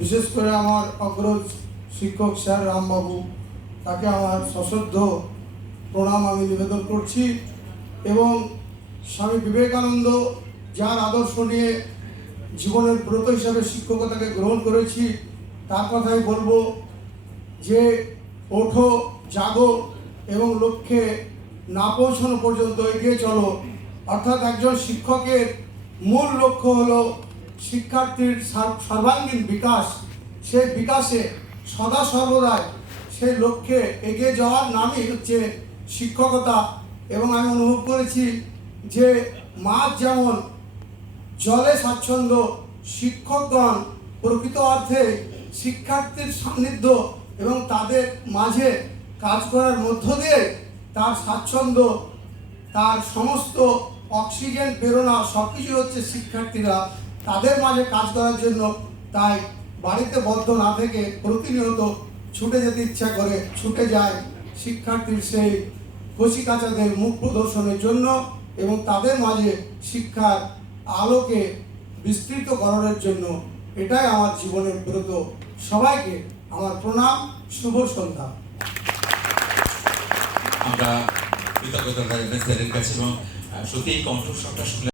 বিশেষ করে আমার অগ্রজ শিক্ষক স্যার রামবাবু, তাকে আমার সশ্রদ্ধ প্রণাম আমি নিবেদন করছি। এবং স্বামী বিবেকানন্দ, যার আদর্শ নিয়ে জীবনের ব্রত হিসাবে শিক্ষকতাকে গ্রহণ করেছি, তার কথাই বলবো যে ওঠো, জাগো এবং লক্ষ্যে না পৌঁছানো পর্যন্ত এগিয়ে চলো। অর্থাৎ একজন শিক্ষকের মূল লক্ষ্য হলো শিক্ষার্থীর সর্বাঙ্গীন বিকাশ। সেই বিকাশে সদা সর্বদাই সেই লক্ষ্যে এগিয়ে যাওয়ার নামই হচ্ছে শিক্ষকতা। এবং আমি অনুভব করেছি যে মাছ যেমন জলে স্বাচ্ছন্দ্য, শিক্ষকগণ প্রকৃত অর্থে শিক্ষার্থীর সান্নিধ্য এবং তাদের মাঝে কাজ করার মধ্য দিয়ে তার স্বাচ্ছন্দ্য, তার সমস্ত অক্সিজেন প্রেরণা সব কিছু হচ্ছে শিক্ষার্থীরা তাদের মাঝে কাজ করার জন্য। তাই বাড়িতে বদ্ধ না থেকে প্রতিনিয়ত ছুটে যেতে ইচ্ছা করে, ছুটে যায় শিক্ষার্থীর সেই কচিকাঁচাদের মুখ প্রদর্শনের জন্য এবং তাদের মাঝে শিক্ষার আলোকে বিস্তৃত করার জন্য। এটাই আমার জীবনের ব্রত। সবাইকে আমার প্রণাম, শুভ সন্ধ্যা। আমরা কৃতজ্ঞতা জানাই স্যারের কাছে এবং সত্যি এই কণ্ঠস্বরটা শুনলে